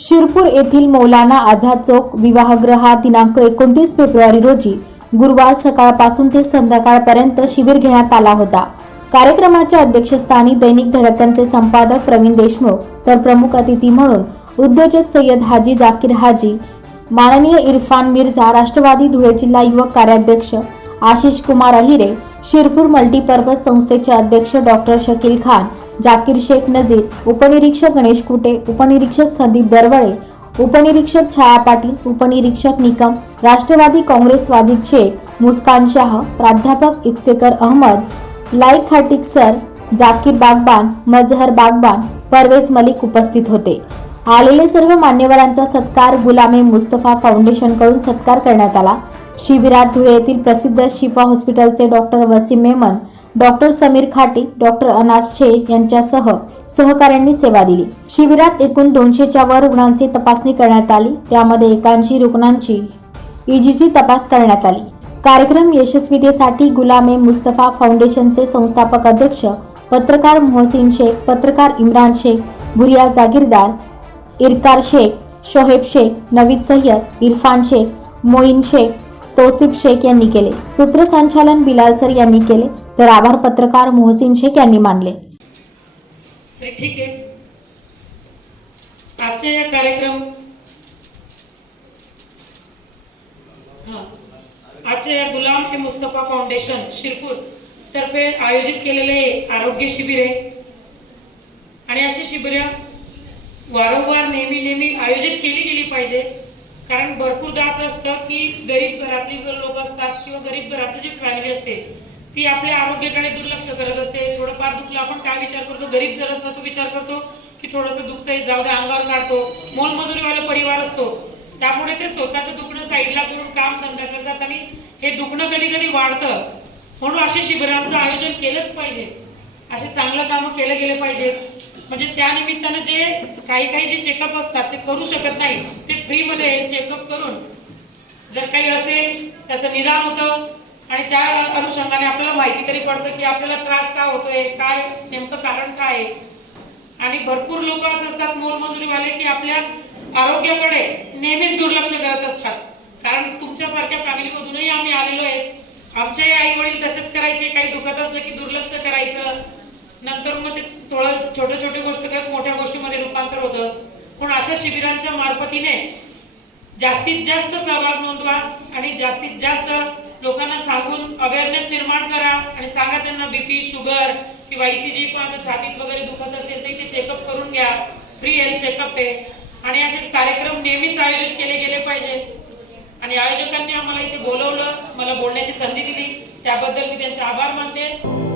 शिरपूर येथील मौलाना आझाद चौक विवाहगृहात दिनांक एकोणतीस फेब्रुवारी रोजी गुरुवार सकाळपासून ते संध्याकाळपर्यंत शिबिर घेण्यात आला होता. कार्यक्रमाच्या अध्यक्षस्थानी दैनिक धडकनचे संपादक प्रवीण देशमुख तर प्रमुख अतिथी म्हणून उद्योजक सय्यद हाजी जाकीर हाजी माननीय इरफान मिर्झा राष्ट्रवादी धुळे जिल्हा युवक कार्याध्यक्ष आशिष कुमार अहिरे शिरपूर मल्टीपर्पज संस्थेचे अध्यक्ष डॉक्टर शकील खान जाकीर शेख नजीर उपनिरीक्षक गणेश कुटे उपनिरीक्षक संदीप दरवळे उपनिरीक्षक छाया पाटील उपनिरीक्षक निकम राष्ट्रवादी काँग्रेस वाजिद शेख मुस्कान शाह प्राध्यापक इफ्तेकर अहमद लाईक हाटिक सर जाकीर बागबान मजहर बागबान परवेज मलिक उपस्थित होते. आलेले सर्व मान्यवरांचा सत्कार गुलामे मुस्तफा फाउंडेशनकडून सत्कार करण्यात आला. शिबिरात धुळे येथील प्रसिद्ध शिफा हॉस्पिटलचे doctor Wasim Memon doctor Sameer Khati doctor Anas Shaikh यांच्यासह सहकाऱ्यांनी सेवा दिली. शिबिरात एकूण दोनशेच्या वर रुग्णांची तपासणी करण्यात आली. त्यामध्ये एकाऐंशी रुग्णांची ईजीसी तपास करण्यात आली. कार्यक्रम यशस्वीतेसाठी गुलामे मुस्तफा फाउंडेशनचे संस्थापक अध्यक्ष पत्रकार मोहसिन शेख पत्रकार इम्रान शेख भुरिया जागीरदार इरकार शेख शोहेब शेख नवीद सय्यद इरफान शेख मोईन शेख तोसिफ शेख यांनी केले. सूत्रसंचालन बिलाल सर यांनी केले. तर आभार पत्रकार मोहसिन शेख यांनी मानले. ठीक आहे. आजचे या कार्यक्रम आजच्या या गुलाम ए मुस्तफा फाउंडेशन शिरपूर तर्फे आयोजित केलेले आरोग्य शिबिरे आणि अशी शिबिरं वारंवार नेहमी नेहमी आयोजित केली गेली पाहिजे. कारण भरपूरदा असं असतं की गरीब घरातली जर लोक असतात किंवा गरीब घरातली जी फॅमिली असते ती आपल्या आरोग्याकडे दुर्लक्ष करत असते. थोडंफार दुखलं आपण काय विचार करतो? गरीब जर असतो तो विचार करतो की थोडंसं दुखतंय जाऊ दे अंगावर काढतो. मोलमजुरीवाला परिवार असतो. त्यामुळे ते स्वतःचं दुखणं साईडला करून काम धंदा करतात आणि हे दुखणं कधी कधी वाढतं. म्हणून असे शिबिरांचं आयोजन केलंच पाहिजे. असे चांगलं कामं केले गेले पाहिजे. म्हणजे त्यानिमित्तानं जे काही काही जे चेकअप असतात ते करू शकत नाही. ते फ्रीमध्ये चेकअप करून जर काही असेल त्याचं निदान होतं. आणि त्या अनुषंगाने आपल्याला माहिती तरी पडतं की आपल्याला त्रास का होतोय काय नेमकं कारण काय आहे? आणि भरपूर लोक असं असतात मोलमजुरीवाले की आपल्या आरोग्याकडे नेहमीच दुर्लक्ष करत असतात. कारण तुमच्यासारख्या फॅमिलीमधूनही आम्ही आलेलो आहे. आमच्याही आई वडील तसेच करायचे काही दुखत असलं की दुर्लक्ष करायचं. नंतर मग ते थोडं छोटे छोटे गोष्ट करत मोठ्या गोष्टीमध्ये रूपांतर होतं. पण अशा शिबिरांच्या मार्फतीने जास्तीत जास्त सहभाग नोंदवा आणि जास्तीत जास्त लोकांना सांगून अवेअरनेस निर्माण करा आणि सांगा त्यांना बीपी शुगर किंवा आयसीजी किंवा छातीत वगैरे दुखत असेल तर इथे चेकअप करून घ्या. फ्री हेल्थ चेकअप आहे. आणि असे कार्यक्रम नेहमीच आयोजित केले गेले पाहिजे. आणि आयोजकांनी आम्हाला इथे बोलवलं मला बोलण्याची संधी दिली. त्याबद्दल मी त्यांचे आभार मानते.